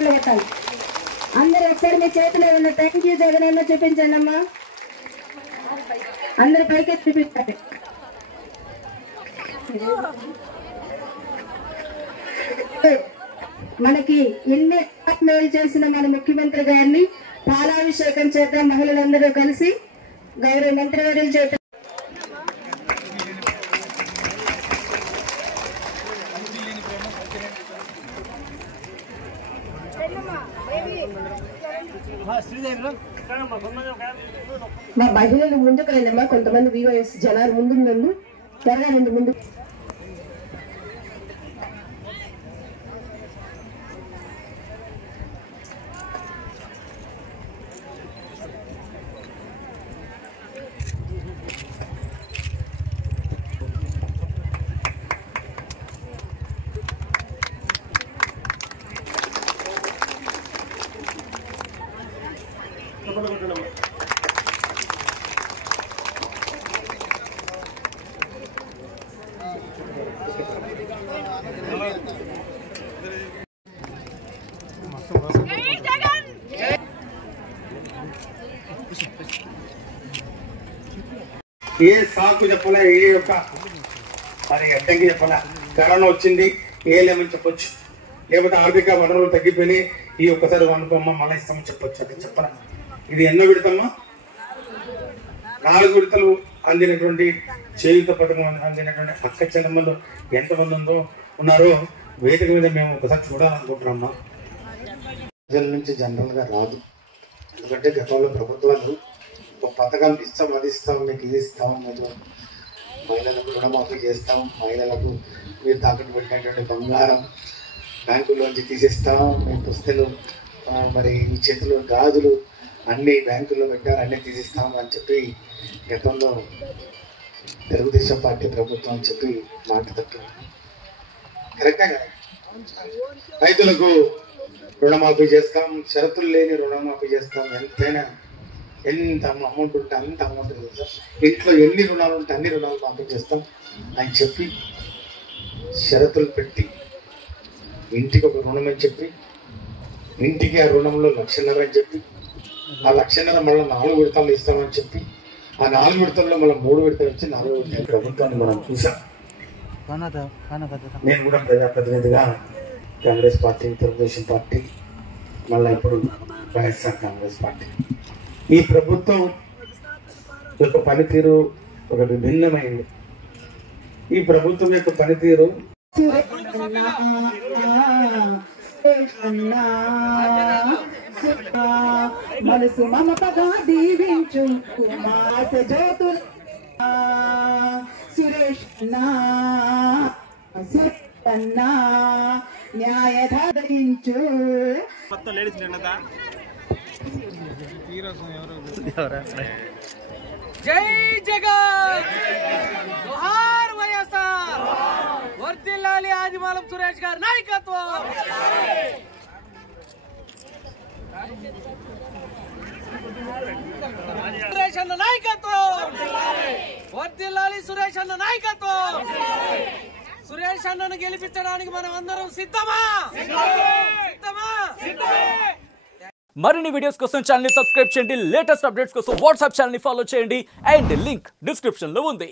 చప్పట్లు కొట్టాలి. అందరూ ఒకసారి మీ చేతిలో ఉన్న థ్యాంక్ యూ జగనన్న చూపించండి అమ్మా. అందరూ పైకి చూపించండి. మనకి ఎన్ని మేలు చేసిన మన ముఖ్యమంత్రి గారిని పాలాభిషేకం చేద్దాం మహిళలందరూ కలిసి. గౌరవ మంత్రివర్యులు చేత మా మహిళలు ముందుకు రండమ్మా. కొంతమంది వివోఎస్ జనాలు ముందు త్వరగా ముందు. ఏ సాకు చెప్పలే, ఏ యొక్క మరి అడ్డంకి చెప్పలే. కరోనా వచ్చింది ఏలేమని చెప్పొచ్చు, లేకపోతే ఆర్థిక వనరులు తగ్గిపోయినాయి ఈ ఒక్కసారి అనుకోమ్మా మళ్ళీ ఇస్తామని చెప్పొచ్చు. అది చెప్పలే. ఇది ఎన్నో విడతమ్మా? 4 విడతలు అందినటువంటి చేయూత పథకం అందినటువంటి అక్క చెల్లెమ్మలు ఎంతమంది ఉన్నారో వేదిక మీద మేము ఒకసారి చూడాలనుకుంటున్నామ్మా. ప్రజల నుంచి జనరల్గా రాదు, ఎందుకంటే గతంలో ప్రభుత్వాలు ఒక పథకాలు ఇస్తాం, అది ఇస్తాం, మీకు ఇది ఇస్తాం, మీరు మహిళలకు రుణమాఫీ చేస్తాం, మహిళలకు మీరు తాకట్టు పెట్టినటువంటి బంగారం బ్యాంకుల్లోంచి తీసేస్తాం, మీ పుస్తలు మరి మీ చేతిలో గాజులు అన్ని బ్యాంకుల్లో పెట్టారు, అన్నీ తీసిస్తాం అని చెప్పి గతంలో తెలుగుదేశం పార్టీ ప్రభుత్వం అని చెప్పి మాట తప్పింది. కరెక్టే కదా? రైతులకు రుణమాఫీ చేస్తాం, షరతులు లేని రుణమాఫీ చేస్తాం, ఎంతైనా ఎంత అమౌంట్ ఉంటే అంత అమౌంట్ చేస్తాం, ఇంట్లో ఎన్ని రుణాలు ఉంటే అన్ని రుణాలు మాఫీ చేస్తాం అని చెప్పి షరతులు పెట్టి ఇంటికి ఒక రుణం అని చెప్పి ఇంటికి ఆ రుణంలో 1,50,000 అని చెప్పి ఆ 1,50,000 మళ్ళీ 4 విడతలు ఇస్తామని చెప్పి ఆ 4 విడతల్లో మళ్ళీ 3 విడతలు వచ్చి 4 విడతల ప్రభుత్వాన్ని మనం చూసాం. నేను కూడా ప్రజాప్రతినిధిగా కాంగ్రెస్ పార్టీ, తెలుగుదేశం పార్టీ, మళ్ళీ ఇప్పుడు వైఎస్ఆర్ కాంగ్రెస్ పార్టీ, ఈ ప్రభుత్వం యొక్క పనితీరు ఒక విభిన్నమైంది. ఈ ప్రభుత్వం యొక్క పనితీరు మనసు మమతగా దీవించు మాస జ్యోతుల సురేష్ అన్నా న్యాయధారించు. జై జగన్, జోహార్ వైఎస్ఆర్, వర్ధిల్లాలి ఆదిమూలం సురేష్ గారి నాయకత్వం. సురేష్ అన్న నాయకత్వం, వర్ధిల్లాలి సురేష్ అన్న నాయకత్వం. సురేష్ అన్నను గెలిపించడానికి మనం అందరం సిద్ధమా? మరిన్ని వీడియోస్ కోసం ఛానల్ ని సబ్స్క్రైబ్ చేయండి. లేటెస్ట్ అప్డేట్స్ కోసం వాట్సాప్ ఛానల్ ని ఫాలో చేయండి. అండ్ లింక్ డిస్క్రిప్షన్ లో ఉంది.